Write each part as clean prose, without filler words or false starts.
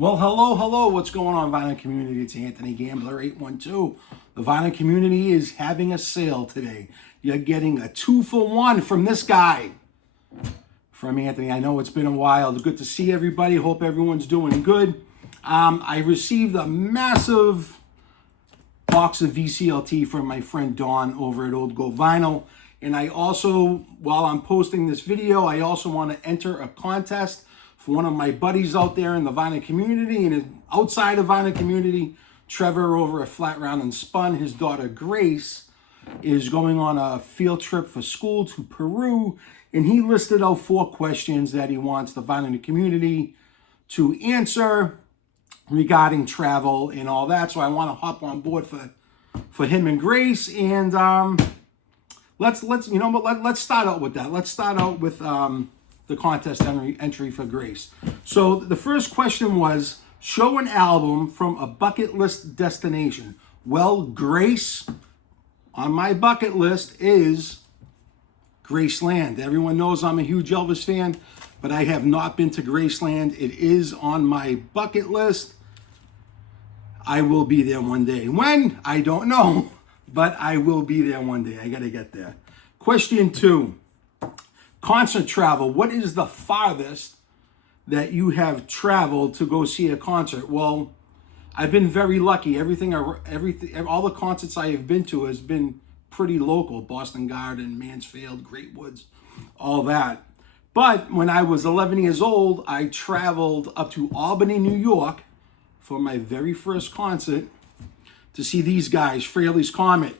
Well, hello, what's going on, Vinyl Community? It's Anthony Gambler 812. The Vinyl Community is having a sale today. You're getting a 2-for-1 from this guy, from Anthony. I know it's been a while. Good to see everybody. Hope everyone's doing good. I received a massive box of VCLT from my friend Dawn over at Old Gold Vinyl. And I also, while I'm posting this video, I also want to enter a contest for one of my buddies out there in the vinyl community and outside of vinyl community. Trevor over at Flat Round and Spun, his daughter Grace is going on a field trip for school to Peru, and he listed out 4 questions that he wants the vinyl community to answer regarding travel and all that. So I want to hop on board for him and Grace, and let's start out with that. Let's start out with the contest entry for Grace. So the first question was, show an album from a bucket list destination. Well, Grace, on my bucket list is Graceland. Everyone knows I'm a huge Elvis fan, but I have not been to Graceland. It is on my bucket list. I will be there one day. When? I don't know, but I will be there one day. I got to get there. Question 2. Concert travel. What is the farthest that you have traveled to go see a concert? Well, I've been very lucky. All the concerts I have been to has been pretty local. Boston Garden, Mansfield, Great Woods, all that. But when I was 11 years old, I traveled up to Albany, New York for my very first concert to see these guys, Fraley's Comet.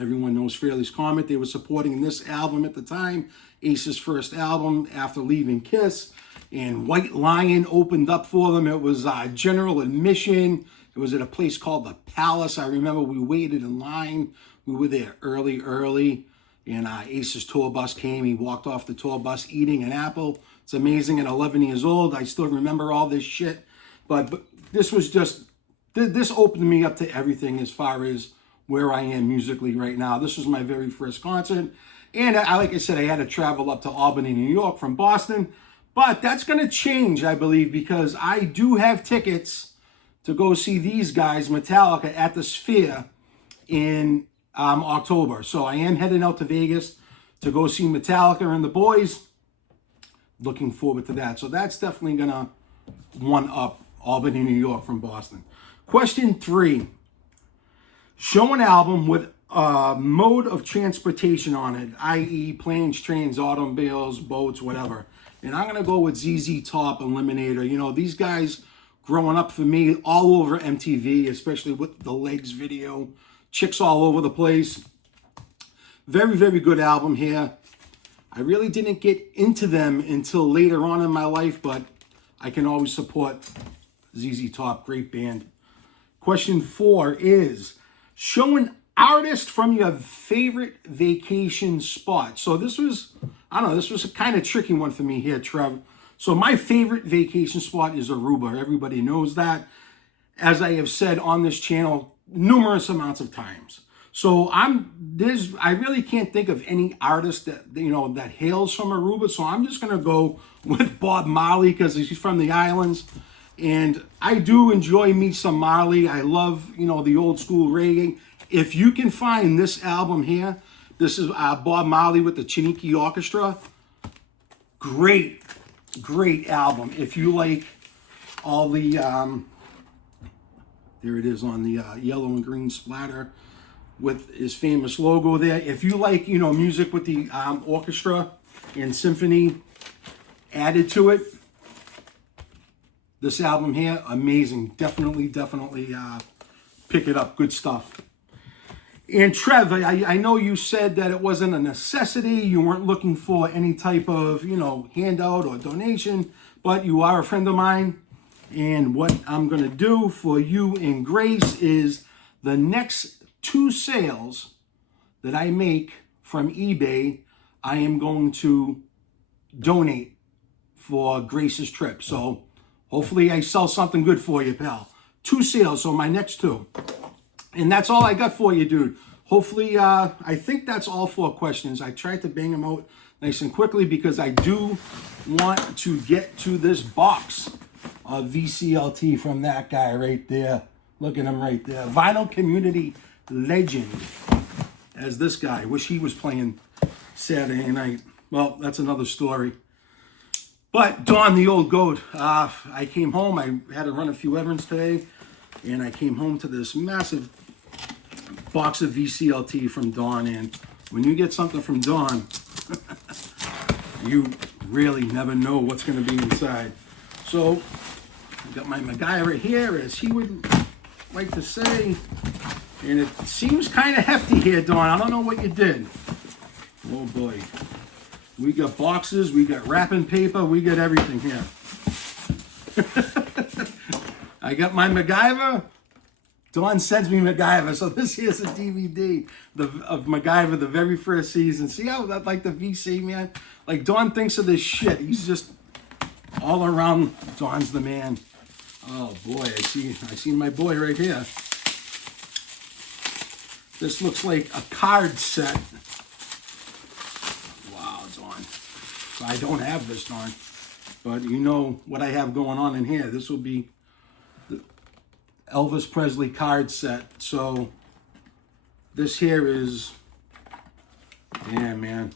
Everyone knows Fraley's Comet. They were supporting this album at the time, Ace's first album after leaving Kiss. And White Lion opened up for them. It was general admission. It was at a place called the Palace. I remember we waited in line. We were there early. And Ace's tour bus came. He walked off the tour bus eating an apple. It's amazing. At 11 years old, I still remember all this shit. But this was just, this opened me up to everything as far as where I am musically right now. This was my very first concert. And like I said, I had to travel up to Albany, New York from Boston. But that's going to change, I believe, because I do have tickets to go see these guys, Metallica, at the Sphere in October. So I am heading out to Vegas to go see Metallica and the boys. Looking forward to that. So that's definitely going to one-up Albany, New York from Boston. Question 3. Show an album with a mode of transportation on it, i.e. planes, trains, automobiles, boats, whatever. And I'm going to go with ZZ Top, Eliminator. You know, these guys growing up for me all over MTV, especially with the Legs video. Chicks all over the place. Very, very good album here. I really didn't get into them until later on in my life, but I can always support ZZ Top, great band. Question 4 is, show an artist from your favorite vacation spot. So this was a kind of tricky one for me here, Trev. So my favorite vacation spot is Aruba. Everybody knows that. As I have said on this channel numerous amounts of times. So I really can't think of any artist that hails from Aruba. So I'm just gonna go with Bob Marley because he's from the islands. And I do enjoy me some Marley. I love, the old school reggae. If you can find this album here, this is Bob Marley with the Chiniki Orchestra. Great album. If you like all the, there it is on the yellow and green splatter with his famous logo there. If you like, music with the orchestra and symphony added to it, this album here, amazing. Definitely pick it up. Good stuff. And Trev, I know you said that it wasn't a necessity. You weren't looking for any type of, handout or donation, but you are a friend of mine. And what I'm going to do for you and Grace is the next 2 sales that I make from eBay, I am going to donate for Grace's trip. So hopefully I sell something good for you, pal. 2 sales, so my next 2. And that's all I got for you, dude. Hopefully, I think that's all 4 questions. I tried to bang them out nice and quickly because I do want to get to this box. VCLT from that guy right there. Look at him right there. Vinyl community legend. As this guy. Wish he was playing Saturday night. Well, that's another story. But Don, the old goat. I came home. I had to run a few errands today. And I came home to this massive box of VCLT from Don. And when you get something from Don, you really never know what's going to be inside. So, I got my MacGyver here, as he would like to say. And it seems kind of hefty here, Don. I don't know what you did. Oh, boy. We got boxes, we got wrapping paper, we got everything here. I got my MacGyver. Dawn sends me MacGyver, so this here's a DVD of MacGyver, the very first season. See how that, like the VC, man? Like, Dawn thinks of this shit. He's just all around. Dawn's the man. Oh boy, I see my boy right here. This looks like a card set. Wow, Dawn. I don't have this, Dawn. But you know what I have going on in here. This will be the Elvis Presley card set. So this here is, yeah, man.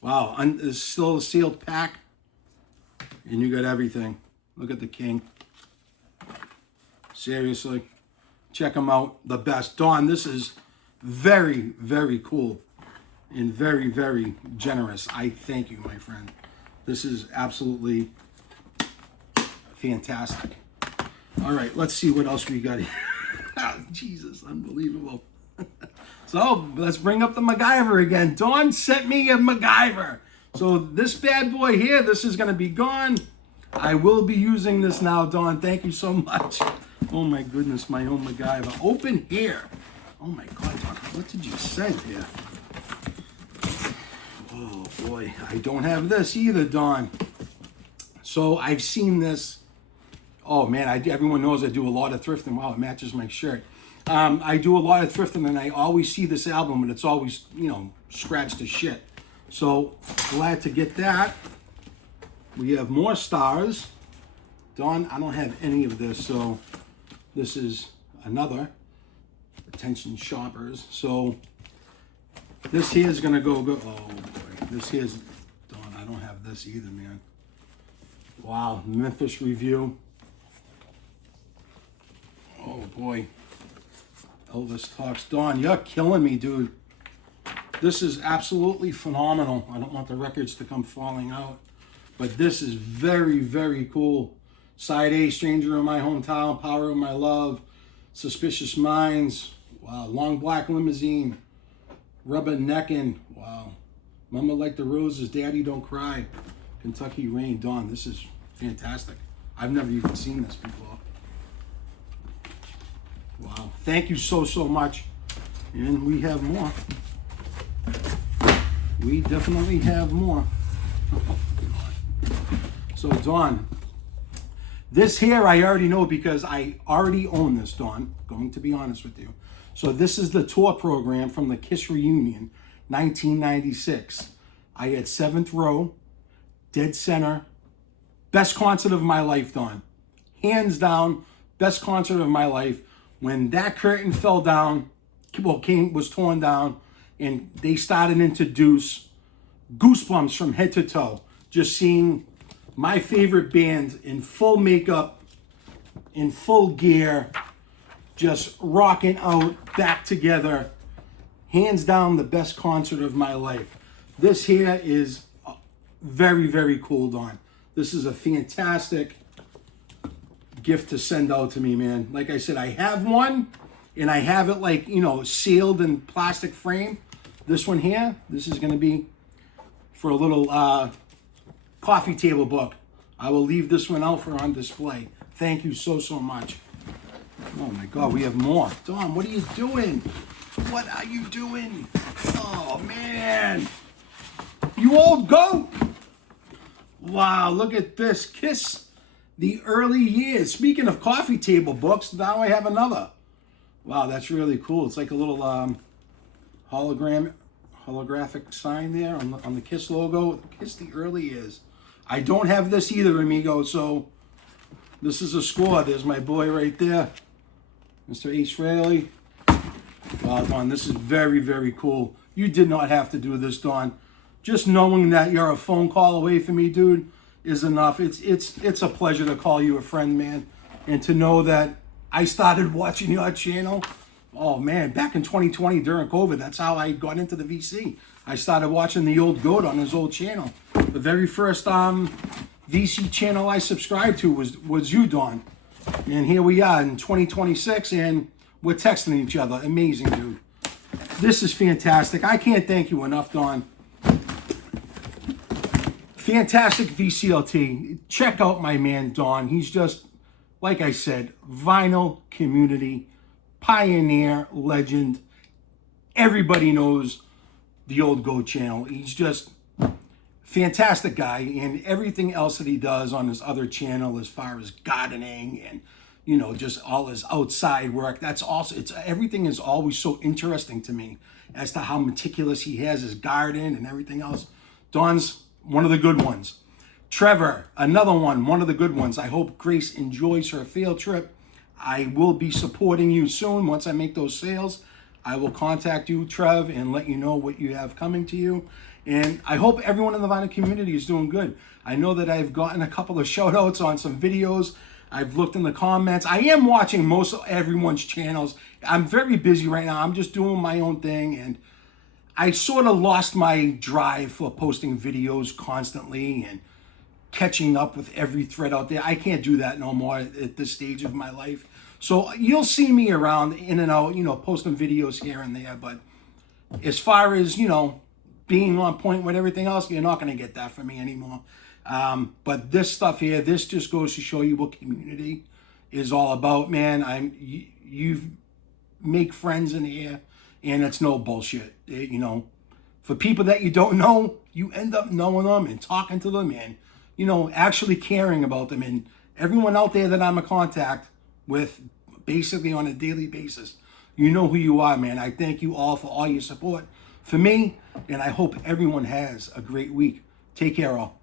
Wow, it's still a sealed pack. And you got everything. Look at the king. Seriously. Check them out. The best. Dawn, this is very, very cool. And very, very generous. I thank you, my friend. This is absolutely fantastic. All right, let's see what else we got here. Jesus, unbelievable. So let's bring up the MacGyver again. Dawn sent me a MacGyver. So this bad boy here, this is going to be gone. I will be using this now, Dawn. Thank you so much. Oh my goodness, my own MacGyver. Open here. Oh my God, Dawn, what did you send here? Oh boy, I don't have this either, Dawn. So I've seen this. Oh man, everyone knows I do a lot of thrifting. Wow, it matches my shirt. I do a lot of thrifting, and I always see this album, and it's always, you know, scratched to shit. So glad to get that. We have more stars. Dawn, I don't have any of this, so this is another. Attention shoppers. So this here is gonna go. Oh boy, this here's Dawn. I don't have this either, man. Wow, Memphis Review. Oh boy, Elvis Talks. Dawn, you're killing me, dude. This is absolutely phenomenal. I don't want the records to come falling out, but this is very, very cool. Side A, Stranger in My Hometown, Power of My Love, Suspicious Minds. Wow, Long Black Limousine, Rubberneckin'. Wow, Mama Like the Roses, Daddy Don't Cry, Kentucky Rain. Dawn, this is fantastic. I've never even seen this before. Wow, thank you so much. And we have more. We definitely have more. Oh, so Dawn, this here I already know because I already own this, Dawn, going to be honest with you. So this is the tour program from the Kiss Reunion, 1996. I had 7th row, dead center, best concert of my life, Dawn. Hands down, best concert of my life. When that curtain fell down, was torn down, and they started to introduce goosebumps from head to toe. Just seeing my favorite band in full makeup, in full gear, just rocking out back together. Hands down, the best concert of my life. This here is very, very cool, Dawn. This is a fantastic gift to send out to me, man. Like I said, I have one, and I have it like, you know, sealed in plastic frame. This one here, this is going to be for a little coffee table book. I will leave this one out for on display. Thank you so much. Oh my God, we have more. Dawn, what are you doing? What are you doing? Oh man, you old goat. Wow, look at this. Kiss the early years. Speaking of coffee table books, now I have another. Wow, that's really cool. It's like a little holographic sign there on the Kiss logo. Kiss the early years. I don't have this either, amigo, so This is a score. There's my boy right there, Mr. Israeli. Wow, Don, this is very, very cool. You did not have to do this, Don. Just knowing that you're a phone call away from me, dude, is enough. It's a pleasure to call you a friend, man. And to know that I started watching your channel, oh man, back in 2020 during COVID, that's how I got into the VC. I started watching the old goat on his old channel. The very first VC channel I subscribed to was you, Don. And here we are in 2026, and we're texting each other. Amazing, dude. This is fantastic. I can't thank you enough, Don. Fantastic VCLT. Check out my man, Don. He's just, like I said, vinyl community, pioneer, legend. Everybody knows the old GOAT channel. He's just fantastic guy, and everything else that he does on his other channel as far as gardening and, you know, just all his outside work, that's also, everything is always so interesting to me as to how meticulous he has his garden and everything else. Don's one of the good ones. Trevor, another one of the good ones. I hope Grace enjoys her field trip. I will be supporting you soon. Once I make those sales, I will contact you, Trev, and let you know what you have coming to you. And I hope everyone in the vinyl community is doing good. I know that I've gotten a couple of shout outs on some videos. I've looked in the comments. I am watching most of everyone's channels. I'm very busy right now. I'm just doing my own thing, and I sort of lost my drive for posting videos constantly and catching up with every thread out there. I can't do that no more at this stage of my life. So you'll see me around in and out, you know, posting videos here and there. But as far as, you know, being on point with everything else, you're not going to get that from me anymore. But this stuff here, this just goes to show you what community is all about, man. You make friends in here, and it's no bullshit. You know, for people that you don't know, you end up knowing them and talking to them and, you know, actually caring about them. And everyone out there that I'm in contact with basically on a daily basis, you know who you are, man. I thank you all for all your support for me, and I hope everyone has a great week. Take care, all.